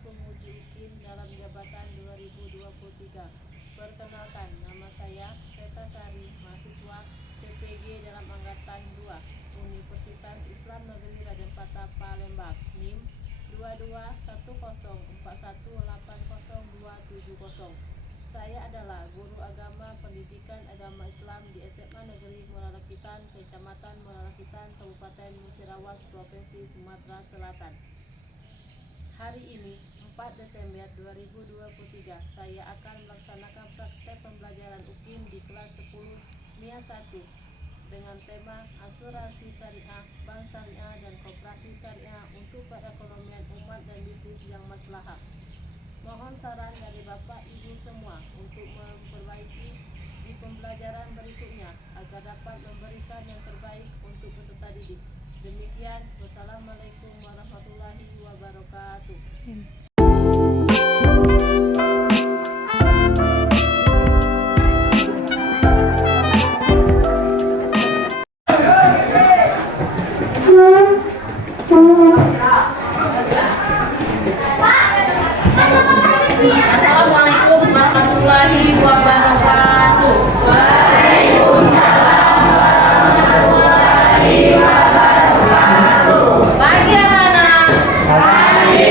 penguji UKIM dalam jabatan 2023. Perkenalkan, nama saya Reta Sari, mahasiswa PPG dalam angkatan 2 Universitas Islam Negeri Raden Patah Palembang, NIM 221041802070. Saya adalah guru agama pendidikan agama Islam di SMA Negeri Mulalakitan, Kecamatan Mulalakitan, Kabupaten Musirawas, Provinsi Sumatera Selatan. Hari ini, 4 Desember 2023, saya akan melaksanakan praktek pembelajaran UKIM di kelas 10 MIA 1 dengan tema Asuransi Syariah, Bank Syariah, dan Koperasi Syariah untuk perekonomian umat dan bisnis yang maslahah. Mohon saran dari Bapak Ibu semua untuk memperbaiki di pembelajaran berikutnya agar dapat memberikan yang terbaik untuk peserta didik. Demikian, wassalamualaikum warahmatullahi wabarakatuh. Assalamualaikum warahmatullahi wabarakatuh. Waalaikumsalam warahmatullahi wabarakatuh. Pagi anak-anak. Pagi.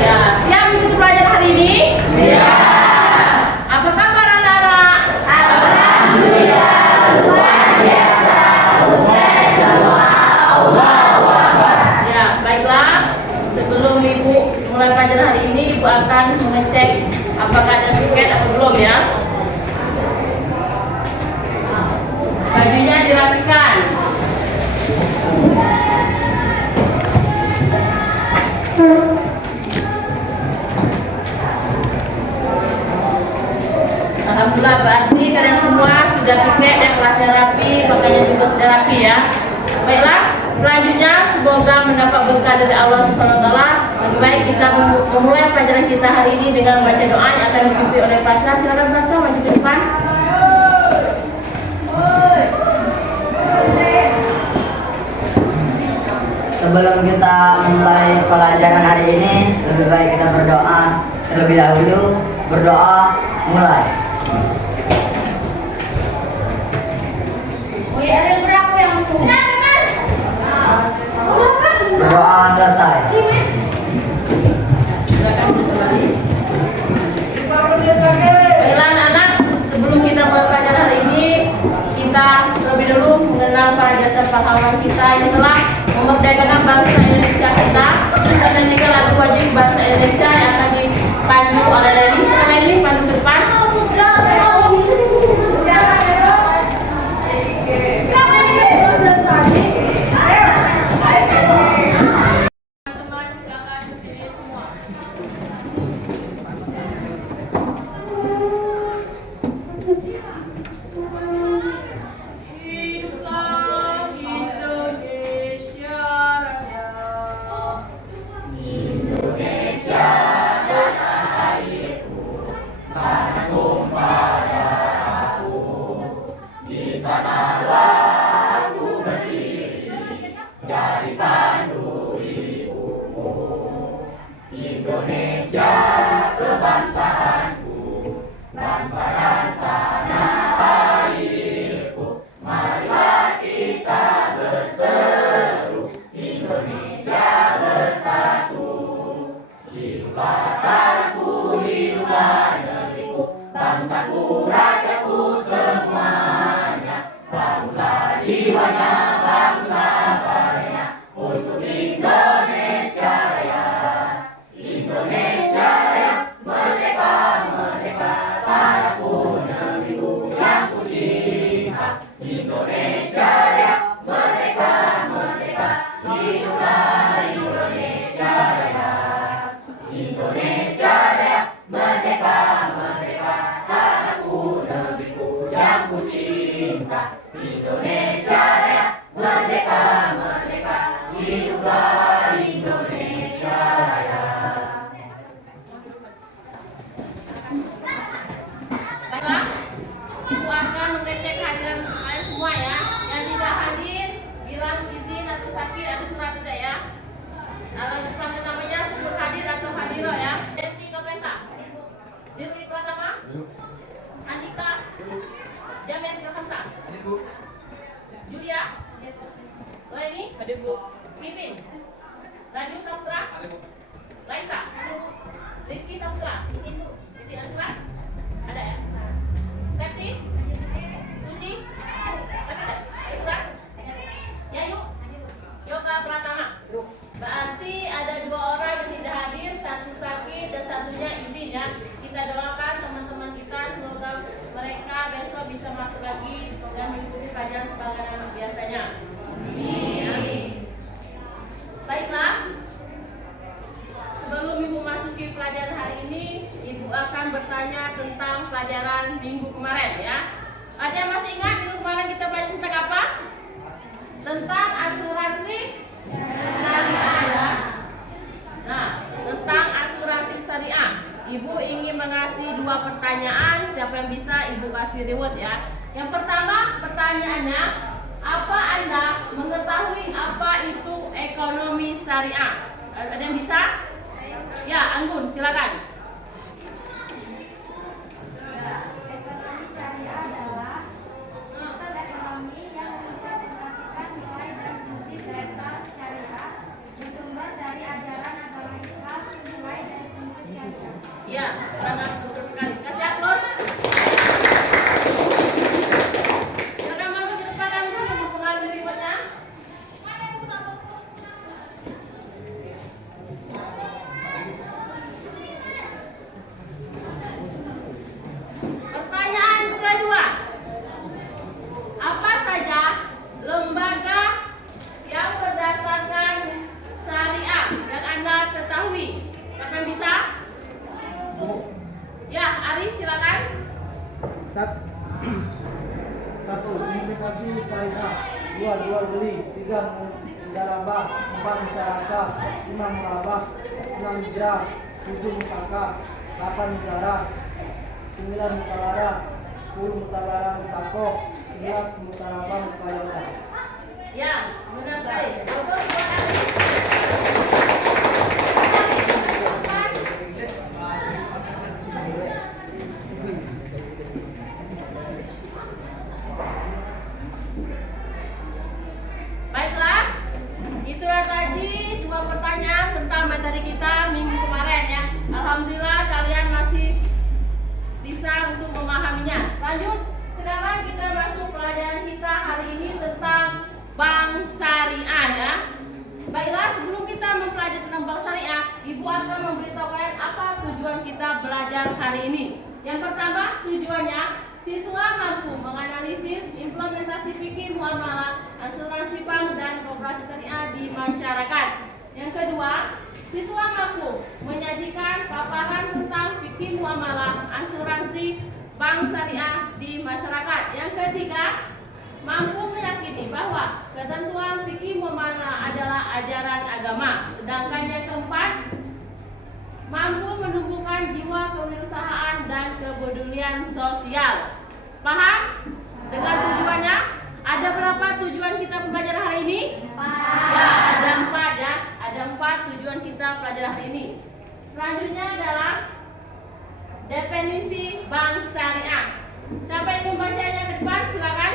Ya, siap untuk belajar hari ini? Siap. Apa kabar anak-anak? Alhamdulillah, luar biasa, sukses semua. Baiklah, sebelum Ibu mulai pelajaran hari ini, Ibu akan mengecek apakah ada tiket atau belum ya. Bajunya dirapikan. Alhamdulillah, berarti kalian semua sudah tiket dan kelasnya rapi, pakainya juga sudah rapi ya. Baiklah, selanjutnya semoga mendapat berkah dari Allah Subhanahu wa taala. Lebih baik kita memulai pelajaran kita hari ini dengan baca doa yang akan dipimpin oleh Pastor. Silakan Pastor maju ke depan. Sebelum kita mulai pelajaran hari ini, lebih baik kita berdoa terlebih dahulu. Berdoa, mulai. Ada berapa yang Berdoa selesai. Baiklah anak-anak, sebelum kita mulai pelajaran hari ini, kita terlebih dahulu mengenal para jasa pahlawan kita yang telah memerdekakan bangsa Indonesia kita. Kita menyanyikan lagu wajib bahasa Indonesia yang akan dipandu oleh Leni. Sekarang ini pandu ke depan. Indonesia kebangsaanku, bangsa dan tanah airku. Marilah kita berseru, Indonesia bersatu. Hiduplah tanahku, hiduplah negeriku, bangsaku, rakyatku semuanya. Bangunlah jiwanya, bangunlah badannya untuk Indonesia Raya. Indonesia Raya, merdeka, merdeka, tanahku, negeriku yang ku cinta. Indonesia Raya, merdeka, merdeka, hiduplah Indonesia Raya. Indonesia Raya, merdeka, merdeka, tanahku, negeriku yang ku cinta. Indonesia Raya, merdeka, merdeka, hiduplah Indonesia Raya. Baiklah, Ibu akan mengecek hadiran kalian semua ya. Yang tidak hadir, bilang izin. Julia, Leni, ada Bu. Pipin, Radio Saputra, Laisa, Rizky Saputra, Rizky Asura, ada ya? Septi, Suci, Asura, Yayu, Yoga Pratama. Berarti ada 2 orang yang tidak hadir, 1 sakit dan 1-nya izin ya. Kita doakan teman-teman kita semoga mereka besok bisa masuk lagi dan mengikuti pelajaran sebagaimana biasanya. Amin. Baiklah. Sebelum Ibu masuki pelajaran hari ini, Ibu akan bertanya tentang pelajaran minggu kemarin ya. Ada yang masih ingat minggu kemarin kita belajar tentang apa? Tentang asuransi syariah ya. Nah, tentang asuransi syariah, Ibu ingin mengasih 2 pertanyaan. Siapa yang bisa Ibu kasih reward ya. Yang pertama pertanyaannya, apa Anda mengetahui apa itu ekonomi syariah? Ada yang bisa? Ya, Anggun, silakan. Ekonomi syariah adalah sistem ekonomi yang mengimplementasikan nilai dan prinsip dasar syariah bersumber dari ajaran agama Islam, nilai dan prinsip syariah. Ya, sangat betul sekali. Kasih aplaus. Silakan maju ke depan Anggun yang mempengaruhi rewardnya. Pertanyaan kedua, apa saja lembaga yang berdasarkan syariah yang Anda ketahui? Siapa yang bisa? Ya, Ari silakan. Satu, investasi syariah. 2, jual beli. 3, mudarabah. 4, musyarakah. 5, murabah. 6, hijrah. 7, musaka. 8, negara. 9, mutalara. 10, mutalara mutakoh. 11, mutarabah mukayyodah. Ya, benar sekali. Bagus buat Ari. Baiklah, itulah tadi 2 pertanyaan tentang materi kita minggu kemarin ya. Alhamdulillah kalian masih bisa untuk memahaminya. Lanjut, sekarang kita masuk pelajaran kita hari ini tentang bank syariah ya. Baiklah, sebelum kita mempelajari tentang bank syariah, Ibu akan memberitahu kalian apa tujuan kita belajar hari ini. Yang pertama, tujuannya siswa mampu menganalisis implementasi fikih muamalah, asuransi bank dan koperasi syariah di masyarakat. Yang kedua, siswa mampu menyajikan paparan tentang fikih muamalah, asuransi bank syariah di masyarakat. Yang ketiga, mampu meyakini bahwa ketentuan fikih muamalah adalah ajaran agama. Sedangkan yang keempat, mampu menumbuhkan jiwa kewirausahaan dan kepedulian sosial. Paham dengan tujuannya? Ada berapa tujuan kita pelajaran hari ini? 4. Ya, ada 4 ya. Ada 4 tujuan kita pelajaran hari ini. Selanjutnya adalah definisi bank syariah. Siapa yang membacanya ke depan? Silakan.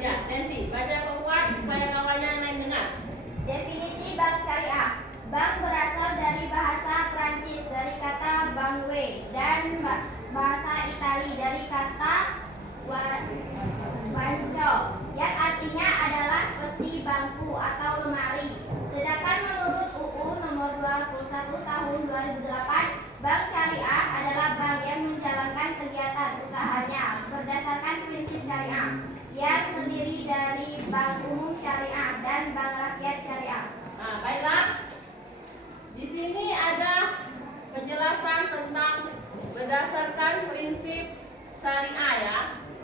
Ya, nanti baca kuat supaya kawannya lain dengar. Definisi bank syariah. Bank berasal dari bahasa Prancis dari kata banque dan bahasa Itali dari kata banco yang artinya adalah peti bangku atau lemari. Sedangkan menurut UU nomor 21 tahun 2008, bank syariah adalah bank yang menjalankan kegiatan usahanya berdasarkan prinsip syariah yang terdiri dari bank umum syariah dan bank rakyat syariah. Nah, baiklah. Di sini ada penjelasan tentang berdasarkan prinsip syariah ya.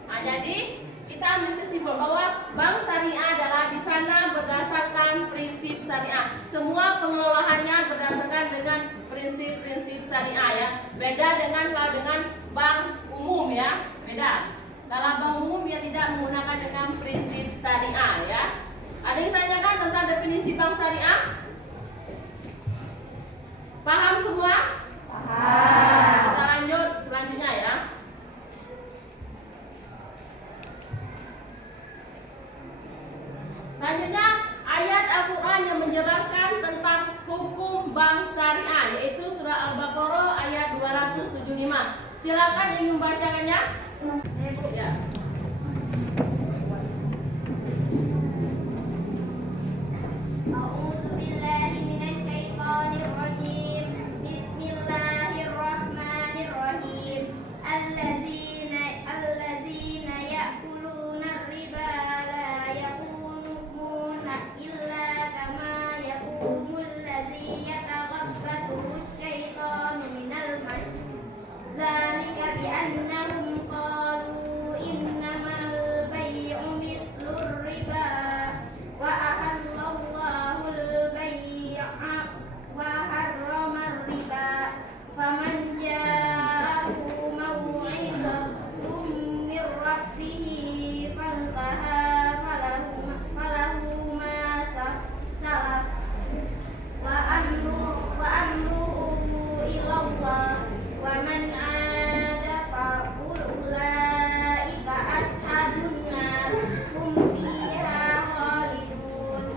Nah, jadi kita ambil kesimpulan bahwa bank syariah adalah di sana berdasarkan prinsip syariah. Semua pengelolaannya berdasarkan dengan prinsip-prinsip syariah ya. Beda dengan kalau dengan bank umum ya, beda. Kalau bank umum ya tidak menggunakan dengan prinsip syariah ya. Ada yang tanyakan tentang definisi bank syariah? Paham semua? Paham. Kita lanjut selanjutnya ya. Selanjutnya ayat Al-Quran yang menjelaskan tentang hukum bank syariah, yaitu surah Al-Baqarah ayat 275. Silakan ingin membacakannya. Ya. A'udzu billahi minasyaitonir rajim. Bismillahirrahmanirrahim. Alladzina ya'kuluna riba la yaqumuna illa kama yaqumul ladzi yataghabbathu asyaitanu minal mas. Dzalika bi annahum qalu innamal bay'u mithlur riba wa ahallallahu al-bay'a wa harrama riba. Faman ja'ahu maw'izatun min rabbih fantaha falahu ma salaf wa amruhu ila Allah wa man 'ada fa ulaika ashabun nar hum fiha khalidun.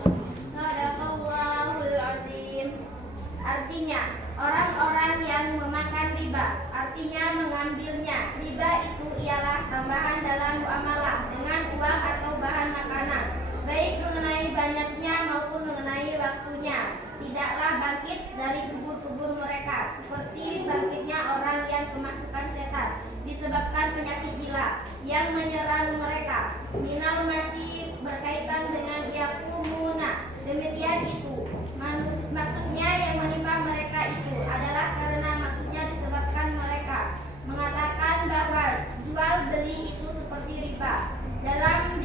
Shadaqallahul azim. Artinya, orang-orang yang memakan riba, artinya mengambilnya. Riba itu ialah tambahan dalam muamalah dengan uang atau bahan makanan, baik mengenai banyaknya maupun mengenai waktunya. Tidaklah bangkit dari kubur-kubur mereka, seperti bangkitnya orang yang kemasukan setan disebabkan penyakit gila yang menyerang mereka. Minal masih berkaitan dengan yakumuna. Demikian itu. Maksudnya yang menimpa mereka itu adalah karena maksudnya disebabkan mereka mengatakan bahwa jual beli itu seperti riba dalam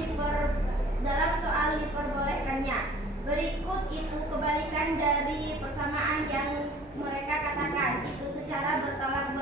soal diperbolehkannya. Berikut itu kebalikan dari persamaan yang mereka katakan itu secara bertolak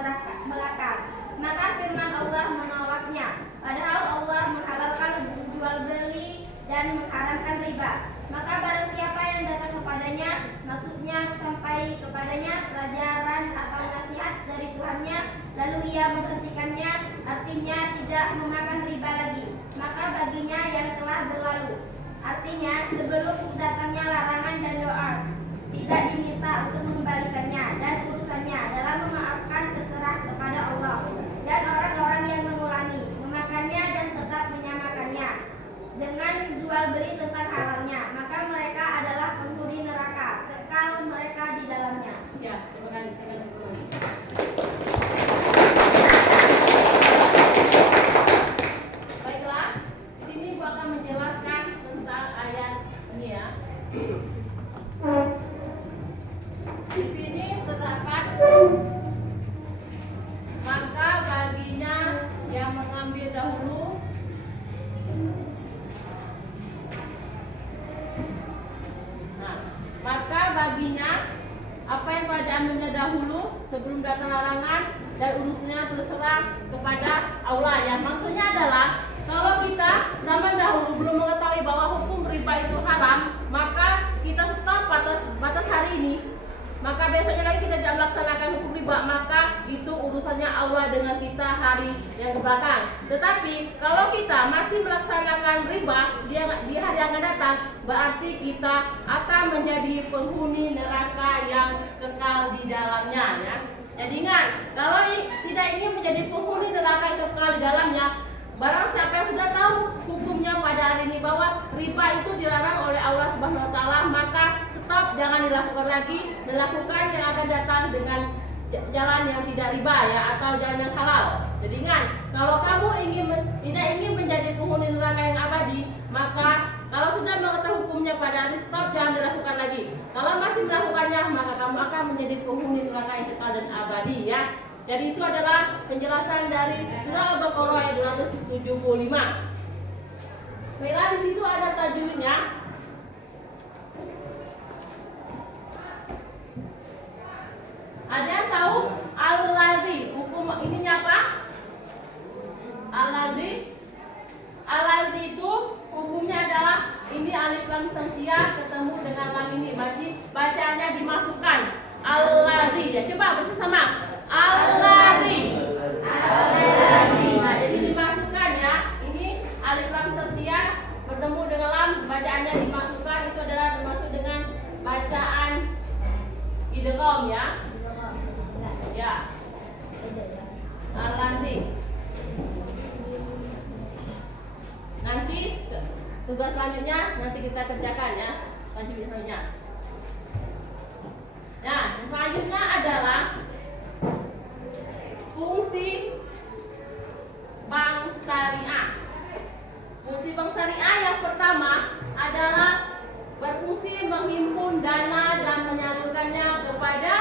belakang. Maka firman Allah menolaknya, padahal Allah menghalalkan jual beli dan mengharamkan riba. Maka barang siapa yang datang kepadanya, maksudnya sampai kepadanya pelajaran atau nasihat dari Tuhannya, lalu ia menghentikannya, artinya tidak memakan riba lagi, maka baginya yang telah berlalu. Artinya sebelum datangnya larangan dan doa, tidak diminta untuk mengembalikannya, dan urusannya dalam memaafkan terserah kepada Allah. Dan orang-orang yang mengulangi, memakannya dan tetap menyamakannya dengan jual beli tentang halalnya, maka mereka adalah penghuni neraka, kekal mereka di dalamnya. Ya, terima kasih. Baiklah, di sini Ibu akan menjelaskan tentang ayat ini ya. Di sini terdapat maka baginya yang mengambil dahulu maka baginya apa yang telah diambilnya dahulu sebelum datang larangan dan urusannya terserah kepada Allah. Ya, maksudnya adalah kalau kita zaman dahulu belum mengetahui bahwa hukum riba itu haram, maka kita stop batas hari ini, maka besoknya lagi kita tidak melaksanakan hukum riba, maka itu urusannya Allah dengan kita hari yang kebelakang. Tetapi kalau kita masih melaksanakan riba di hari yang akan datang, berarti kita akan menjadi penghuni neraka yang kekal di dalamnya ya. Jadi ingat, kalau tidak ingin menjadi penghuni neraka yang kekal di dalamnya, barang siapa yang sudah tahu hukumnya pada hari ini bahwa riba itu dilarang oleh Allah Subhanahu wa taala, maka stop, jangan dilakukan lagi, dan lakukan yang akan datang dengan jalan yang tidak riba ya, atau jalan yang halal. Jadi ingat, kalau kamu tidak ingin menjadi penghuni neraka yang abadi, maka kalau sudah mengetahui hukumnya pada hari stop, jangan dilakukan lagi. Kalau masih melakukannya, maka kamu akan menjadi penghuni neraka yang kekal dan abadi ya. Jadi itu adalah penjelasan dari surah Al-Baqarah ayat 275. Baiklah, di situ ada tajwidnya. Ada yang tahu al-ladzi hukum ininya apa? Al-ladzi. Al-ladzi itu hukumnya adalah ini alif lam samsiah ketemu dengan lam ini, bacaannya dimasukkan al-ladzi ya. Coba bersama. Al-ladzi. Al-ladzi. Nah, jadi dimasukkan ya. Ini alif lam samsiah bertemu dengan lam, bacaannya dimasukkan itu adalah termasuk dengan bacaan idgham ya. Ya. Al-lazim. Nanti tugas selanjutnya nanti kita kerjakan ya. Selanjutnya. Nah, yang selanjutnya adalah fungsi bank syariah. Fungsi bank syariah yang pertama adalah berfungsi menghimpun dana dan menyalurkannya kepada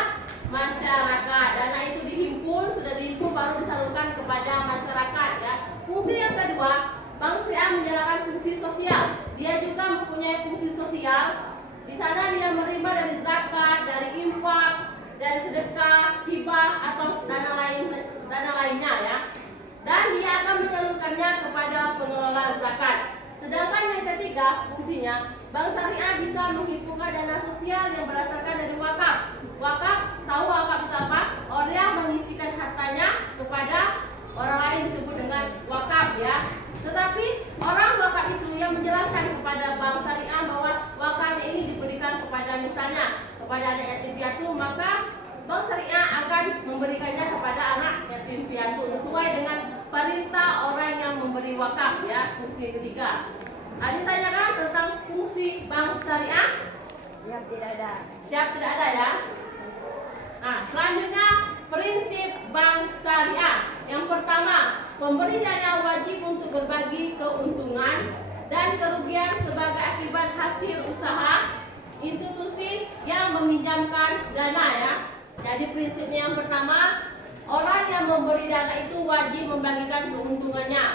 masyarakat. Dana itu dihimpun, sudah dihimpun baru disalurkan kepada masyarakat ya. Fungsi yang kedua, bank syariah menjalankan fungsi sosial. Dia juga mempunyai fungsi sosial. Di sana dia menerima dari zakat, dari infak, dari sedekah, hibah atau dana lainnya ya. Dan dia akan menyalurkannya kepada pengelola zakat. Sedangkan yang ketiga fungsinya, bank syariah bisa menghimpunkan dana sosial yang berdasarkan dari wakaf. Wakaf, tahu wakaf itu apa? Orang yang mengisikan hartanya kepada orang lain disebut dengan wakaf ya. Tetapi orang wakaf itu yang menjelaskan kepada bank syariah bahwa wakafnya ini diberikan kepada misalnya kepada anak yatim piatu, maka bank syariah akan memberikannya kepada anak yatim piatu sesuai dengan perintah orang yang memberi wakaf ya. Fungsi ketiga. Ditanyakan tentang fungsi bank syariah? Siap tidak ada. Siap tidak ada ya. Nah, selanjutnya prinsip bank syariah. Yang pertama, pemberi dana wajib untuk berbagi keuntungan dan kerugian sebagai akibat hasil usaha institusi yang meminjamkan dana ya. Jadi prinsipnya yang pertama, orang yang memberi dana itu wajib membagikan keuntungannya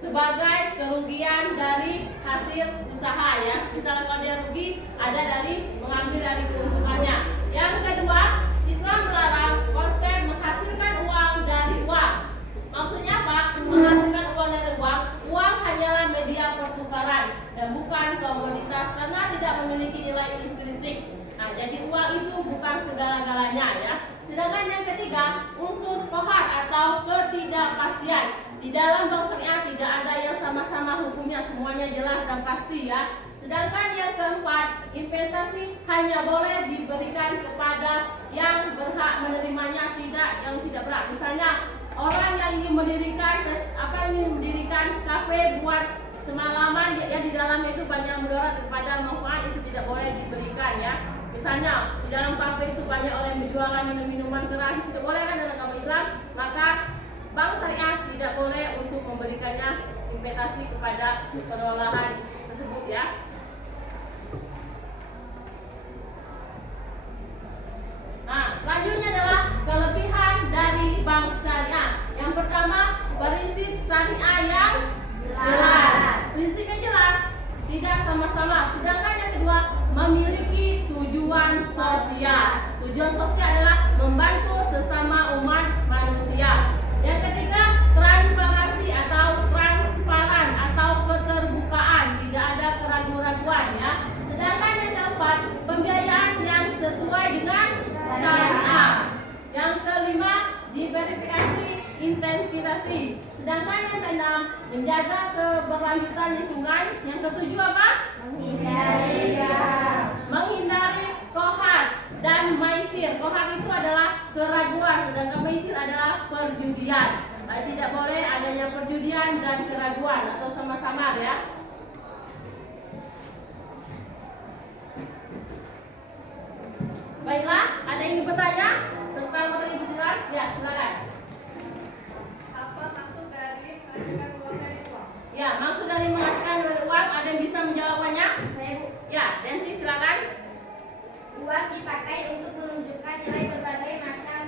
sebagai kerugian dari hasil usaha ya. Misalnya kalau dia rugi, ada dari mengambil dari keuntungannya. Yang kedua, Islam melarang konsep menghasilkan uang dari uang. Maksudnya apa? Menghasilkan uang dari uang. Uang hanyalah media pertukaran dan bukan komoditas karena tidak memiliki nilai intrinsik. Nah, jadi uang itu bukan segala-galanya ya. Sedangkan yang ketiga, unsur kohar atau ketidakpastian. Di dalam bank syariah tidak ada yang sama-sama hukumnya, semuanya jelas dan pasti ya. Sedangkan yang keempat, investasi hanya boleh diberikan kepada yang berhak menerimanya, tidak yang tidak berhak. Misalnya orang yang ingin mendirikan kafe buat semalaman yang di dalamnya itu banyak mudarat kepada manfaat, itu tidak boleh diberikan ya. Misalnya di dalam kafe itu banyak orang yang berjualan minuman keras, itu tidak boleh kan dalam agama Islam. Maka bank syariah tidak boleh untuk memberikannya investasi kepada pengelolaan tersebut ya. Nah, selanjutnya adalah kelebihan dari bank syariah. Yang pertama, prinsip syariah yang jelas. Prinsipnya jelas, tidak sama-sama. Sedangkan yang kedua, memiliki tujuan sosial. Tujuan sosial adalah membantu sesama umat manusia. Yang ketiga, transparansi atau transparan atau keterbukaan, tidak ada keraguan-raguan ya. Sedangkan yang keempat, pembiayaan yang sesuai dengan syariah. Yang kelima, diverifikasi integritas. Sedangkan yang keenam, menjaga keberlanjutan lingkungan. Yang ketujuh apa? Menghindari kohar dan maisir. Kohar itu adalah keraguan, sedangkan maisir adalah perjudian. Tidak boleh adanya perjudian dan keraguan atau sama-sama ya. Baiklah, ada yang ingin bertanya tentang materi lebih jelas? Ya, silakan. Apa maksud dari menghasilkan uang dari uang? Ya, maksud dari menghasilkan dari uang, ada yang bisa menjawabnya? Saya Bu. Ya, Denti silakan. Uang dipakai untuk menunjukkan nilai berbagai macam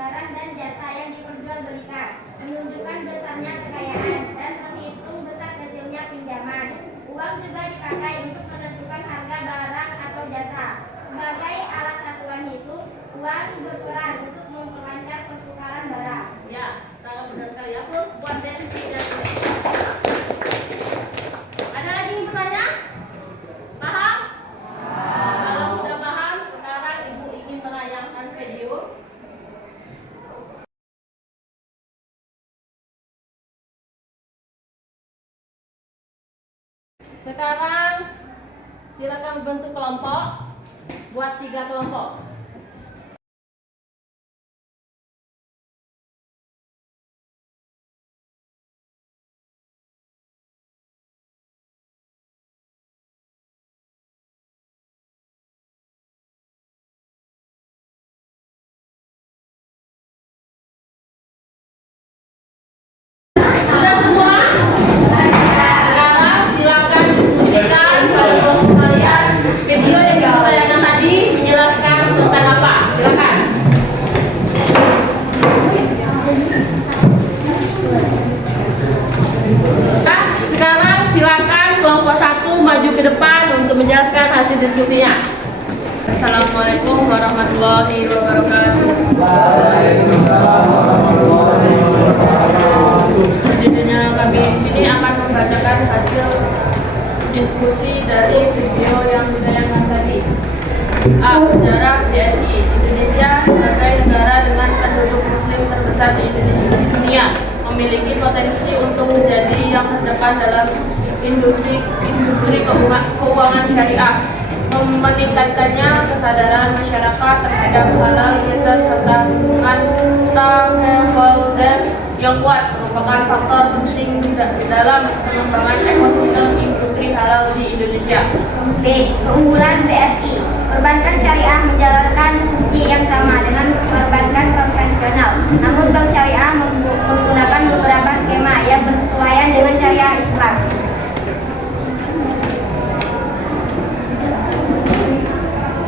barang dan jasa yang diperjualbelikan, menunjukkan besarnya kekayaan dan menghitung besar kecilnya pinjaman. Uang juga dipakai untuk menentukan harga barang atau jasa. Sebagai alat satuan itu, uang berperan untuk memperlancar pertukaran barang. Ya, sangat benar sekali ya. Plus buat Denti dan ada lagi yang bertanya? Paham? Kalau sudah paham, sekarang Ibu ingin menayangkan video Sekarang silakan bentuk kelompok, buat 3 kelompok. Sudah semua? Sekarang silakan diskusikan pada kelompok kalian video yang ditayangkan tadi menjelaskan tentang apa. Silakan. Nah, sekarang silakan kelompok 1 maju ke depan untuk menjelaskan hasil diskusinya. Assalamualaikum warahmatullahi wabarakatuh. Selanjutnya kami di sini akan membacakan hasil diskusi dari video yang ditayangkan tadi. A. Sejarah BSI. Indonesia sebagai negara dengan penduduk muslim terbesar di dunia memiliki potensi untuk menjadi yang terdepan dalam industri keuangan syariah, meningkatkannya kesadaran masyarakat terhadap halal biasa serta hubungan stakeholder yang kuat merupakan faktor penting dalam pengembangan ekosistem industri halal di Indonesia. B. Keunggulan BSI. Perbankan syariah menjalankan fungsi yang sama dengan perbankan konvensional. Namun bank syariah menggunakan beberapa skema yang bersesuaian dengan syariah Islam.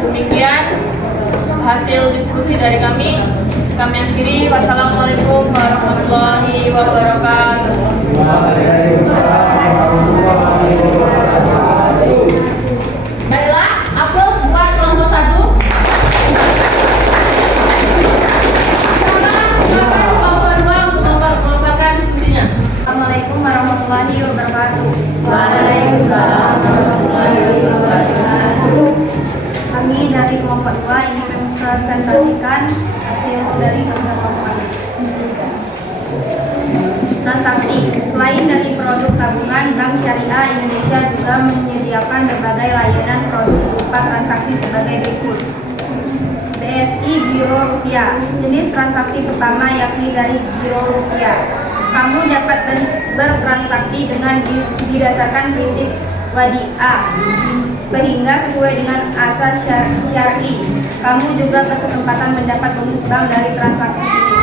Demikian hasil diskusi dari kami. Kami akhiri. Wassalamualaikum warahmatullahi wabarakatuh. Baiklah, aplaus buat kelompok 1. Silakan kelompok 2 untuk memperkenalkan diskusinya. Assalamualaikum warahmatullahi wabarakatuh. Waalaikumsalam warahmatullahi wabarakatuh. Kami dari kelompok 2 ingin mempresentasikan hasil dari kelompok kami. Transaksi. Selain dari produk gabungan, Bank Syariah Indonesia juga menyediakan berbagai layanan produk berupa transaksi sebagai berikut. BSI Giro Rupiah. Jenis transaksi pertama yakni dari Giro Rupiah. Kamu dapat bertransaksi dengan didasarkan prinsip wadiah, sehingga sesuai dengan asas syar'i. Kamu juga berkesempatan mendapat bonus bank dari transaksi ini.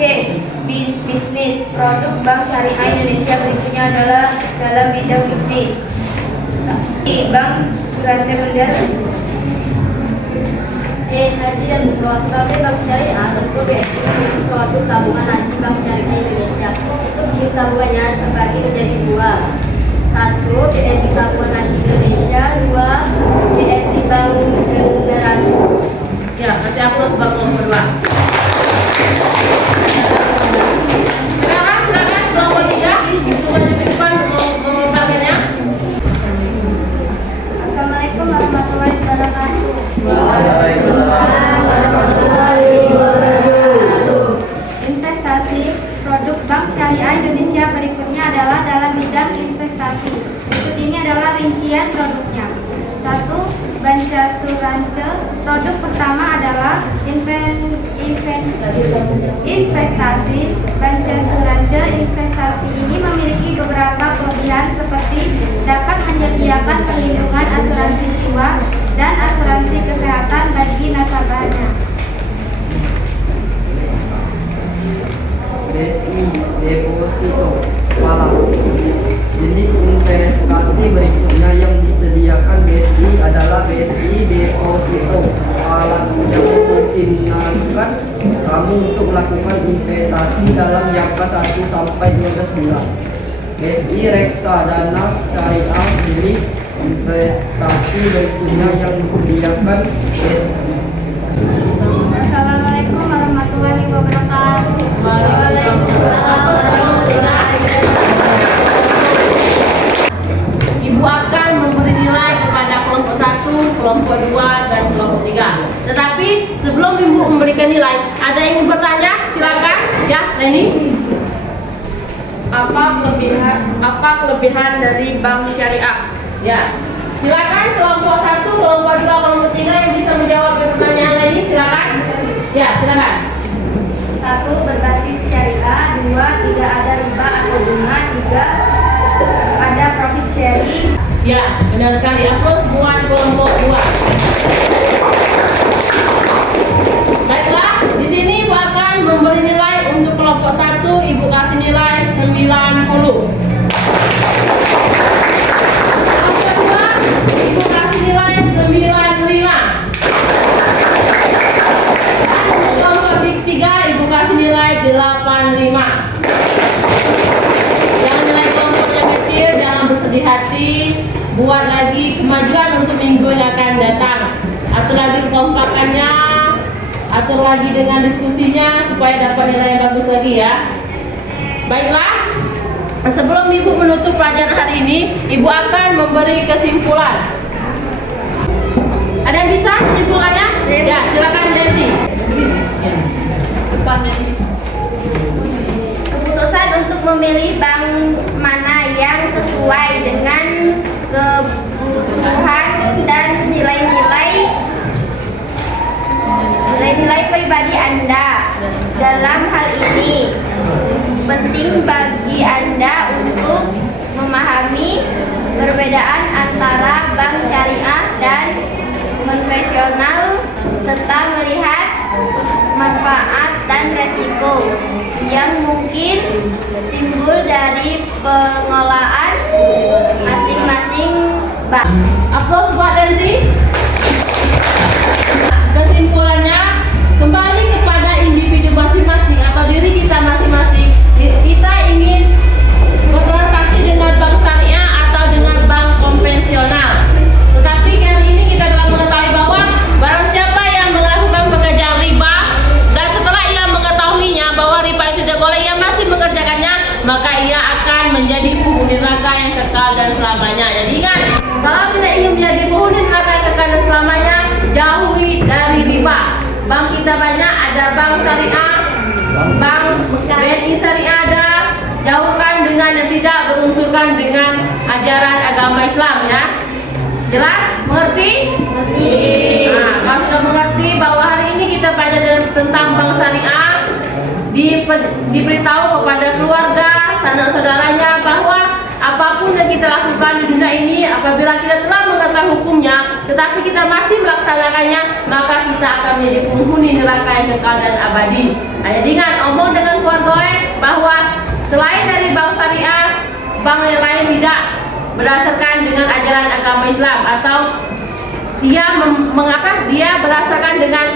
C. Bisnis. Produk Bank Syariah Indonesia berikutnya adalah dalam bidang bisnis. Bank Surante Bendar. Haji dan umroh. Sebagai bank syariah, tentu BSI memiliki produk tabungan haji Bank Syariah Indonesia. Itu jenis tabungannya terbagi menjadi 2. 1. BSI Tabungan Haji Indonesia. 2. BSI Bank Generasi. Ya, kasih aplaus buat kelompok 2. Sekarang silakan kelompok 3 untuk maju ke depan untuk memaparkannya. Assalamualaikum warahmatullahi wabarakatuh. Waalaikumsalam warahmatullahi wabarakatuh. Investasi. Produk Bank Syariah Indonesia berikutnya adalah dalam bidang investasi. Berikut ini adalah rincian produknya. 1. Bancasurance. Produk pertama adalah investasi. Bancasurance. Investasi ini memiliki beberapa kelebihan seperti dapat menyediakan perlindungan asuransi jiwa dan asuransi kesehatan bagi nasabahnya. BSI Deposito Falas. Jenis investasi berikutnya yang disediakan BSI adalah BSI Deposito Falas yang memungkinkan kamu untuk melakukan investasi dalam jangka 1 sampai 12 bulan. BSI Reksadana Syariah. Jenis investasi berikutnya yang disediakan BSI. Assalamualaikum warahmatullahi wabarakatuh. Ibu akan memberi nilai kepada kelompok 1, kelompok 2, dan kelompok 3. Tetapi sebelum Ibu memberikan nilai, ada yang ingin bertanya? Silakan, ya, Leni. Apa kelebihan dari bank syariah? Ya, silakan kelompok 1, kelompok 2, kelompok 3 yang bisa menjawab pertanyaan ini silakan. Ya, silakan. 1. Berbasis syariah. 2. Tidak ada riba atau bunga. 3. Ada profit sharing. Ya, benar sekali. Aplaus buat kelompok 2. Baiklah, di sini Ibu akan memberi nilai untuk kelompok 1. Ibu kasih nilai 90. Kelompok 2, Ibu kasih nilai 95. Dan untuk kelompok 3, Ibu kasih nilai 85. Yang nilai kelompoknya kecil, jangan bersedih hati. Buat lagi kemajuan untuk minggu yang akan datang. Atur lagi kekompakannya, atur lagi dengan diskusinya supaya dapat nilai yang bagus lagi ya. Baiklah, sebelum Ibu menutup pelajaran hari ini, Ibu akan memberi kesimpulan. Ada yang bisa menyimpulkannya? Ya, silakan Denti. Ya. Depan Denti. Keputusan untuk memilih bank mana yang sesuai dengan kebutuhan dan nilai-nilai pribadi Anda. Dalam hal ini penting bagi Anda untuk memahami perbedaan antara bank syariah dan konvensional serta melihat manfaat dan resiko yang mungkin timbul dari pengelolaan masing-masing bank. Aplaus buat Denti. Kesimpulannya, kembali kepada individu masing-masing atau diri kita masing-masing. Kita ingin bertransaksi dengan bank syariah atau dengan bank konvensional. Tetapi kali ini kita telah mengetahui bahwa barang siapa yang melakukan pekerjaan riba dan setelah ia mengetahuinya bahwa riba itu tidak boleh, ia masih mengerjakannya, maka ia akan menjadi penghuni neraka yang kekal dan selamanya. Jadi ingat, kalau tidak ingin menjadi penghuni neraka yang kekal dan selamanya, jauhi dari riba. Bank kita banyak, ada bank syariah, bank BNI syariah ada. Jauhkan dengan yang tidak berunsurkan dengan ajaran agama Islam ya. Jelas? Mengerti? Mengerti. Nah, kalau sudah mengerti bahwa hari ini kita belajar tentang bank syariah, diberitahu kepada keluarga, sanak saudaranya bahwa apapun yang kita lakukan di dunia ini, apabila kita telah mengetahui hukumnya, tetapi kita masih melaksanakannya, maka kita akan menjadi penghuni neraka yang kekal dan abadi. Nah, jadi ingat, omong dengan keluarga bahwa selain dari bank syariah, bank yang lain tidak berdasarkan dengan ajaran agama Islam atau dia berdasarkan dengan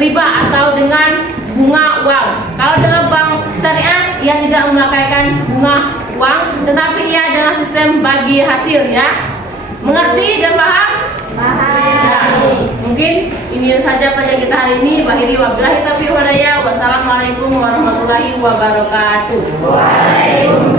riba atau dengan bunga uang. Kalau dengan bank syariah, ia tidak memakaikan bunga uang, tetapi ia dengan sistem bagi hasil ya. Mengerti dan paham? Paham. Mungkin ini saja pelajaran kita hari ini. Wabillahi taufiq wal hidayah. Wassalamualaikum warahmatullahi wabarakatuh. Waalaikumsalam.